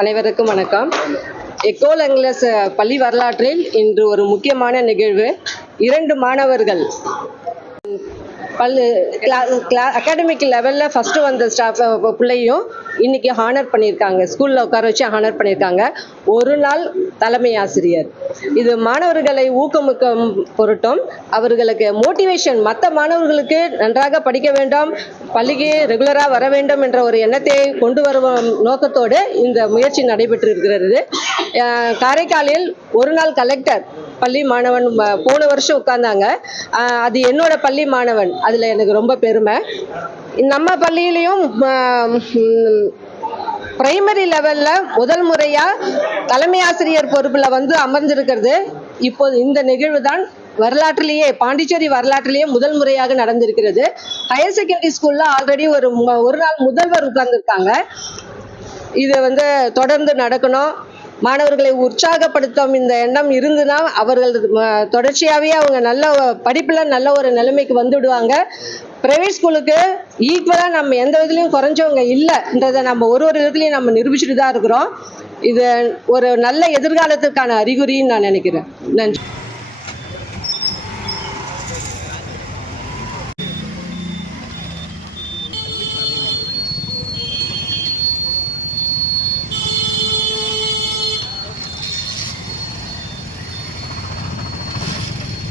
அனைவருக்கும் வணக்கம். எக்கோல் அங்கிலஸ் பள்ளி வரலாற்றில் இன்று ஒரு முக்கியமான நிகழ்வு. இரண்டு மாணவர்கள் பல்லு கிளா அகாடமிக் லெவலில் ஃபஸ்ட்டு வந்த ஸ்டாஃப் பிள்ளையும் இன்னைக்கு ஹானர் பண்ணியிருக்காங்க. ஸ்கூலில் உட்கார வச்சு ஹானர் பண்ணியிருக்காங்க. ஒரு நாள் தலைமை ஆசிரியர். இது மாணவர்களை ஊக்கமுக்கம் பொருட்டும். அவர்களுக்கு மோட்டிவேஷன் மற்ற மாணவர்களுக்கு நன்றாக படிக்க வேண்டும் பள்ளிக்கு ரெகுலராக வர வேண்டும் என்ற ஒரு எண்ணத்தை கொண்டு வரும் நோக்கத்தோடு இந்த முயற்சி நடைபெற்று இருக்கிறது காரைக்காலில் ஒரு நாள் கலெக்டர் பள்ளி மாணவன் போன வருஷம் உட்கார்ந்தாங்க. அது என்னோட பள்ளி மாணவன். அதில் எனக்கு ரொம்ப பெருமை. நம்ம பள்ளியிலையும் பிரைமரி லெவலில் முதல் முறையாக தலைமை ஆசிரியர் பொறுப்பில் வந்து அமர்ந்திருக்கிறது. இப்போது இந்த நிகழ்வு தான் வரலாற்றிலேயே பாண்டிச்சேரி வரலாற்றிலேயே முதல் முறையாக நடந்திருக்கிறது. ஹையர் செகண்டரி ஸ்கூலில் ஆல்ரெடி ஒரு ஒரு நாள் முதல்வர் உட்கார்ந்துருக்காங்க. இது வந்து தொடர்ந்து நடக்கணும். மாணவர்களை உற்சாகப்படுத்தும் இந்த எண்ணம் இருந்துன்னா அவர்கள் தொடர்ச்சியாகவே அவங்க நல்ல படிப்பில் நல்ல ஒரு நிலைமைக்கு வந்துடுவாங்க. ப்ரைவேட் ஸ்கூலுக்கு ஈக்குவலாக நம்ம எந்த விதத்துலையும் குறைஞ்சவங்க இல்லைன்றதை நம்ம ஒரு ஒரு விதத்துலையும் நம்ம நிரூபிச்சுட்டு தான் இருக்கிறோம். இது ஒரு நல்ல எதிர்காலத்திற்கான அறிகுறின்னு நான் நினைக்கிறேன். நன்றி.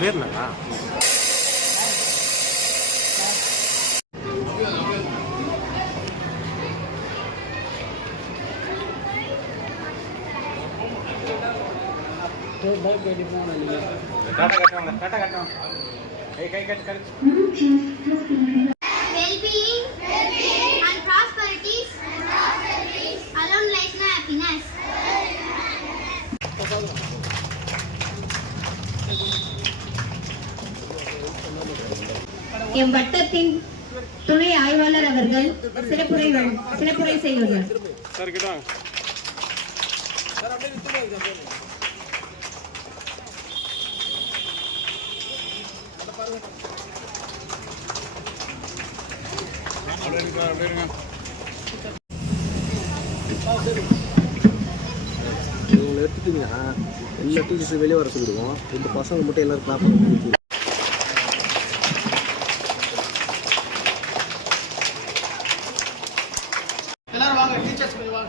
பேர் என்னடா Well-being and prosperities alone. M வட்டத்தின் துணை ஆய்வாளர் அவர்கள் சிறப்புரை சிறப்புரை செய்வார்கள். இவங்களை எடுத்துட்டீங்கன்னா எல்லா டீச்சர்ஸும் வெளியே வர சொல்லிடுவோம். இந்த பசங்க மட்டும் எல்லாரும் கிளாப் பண்ணி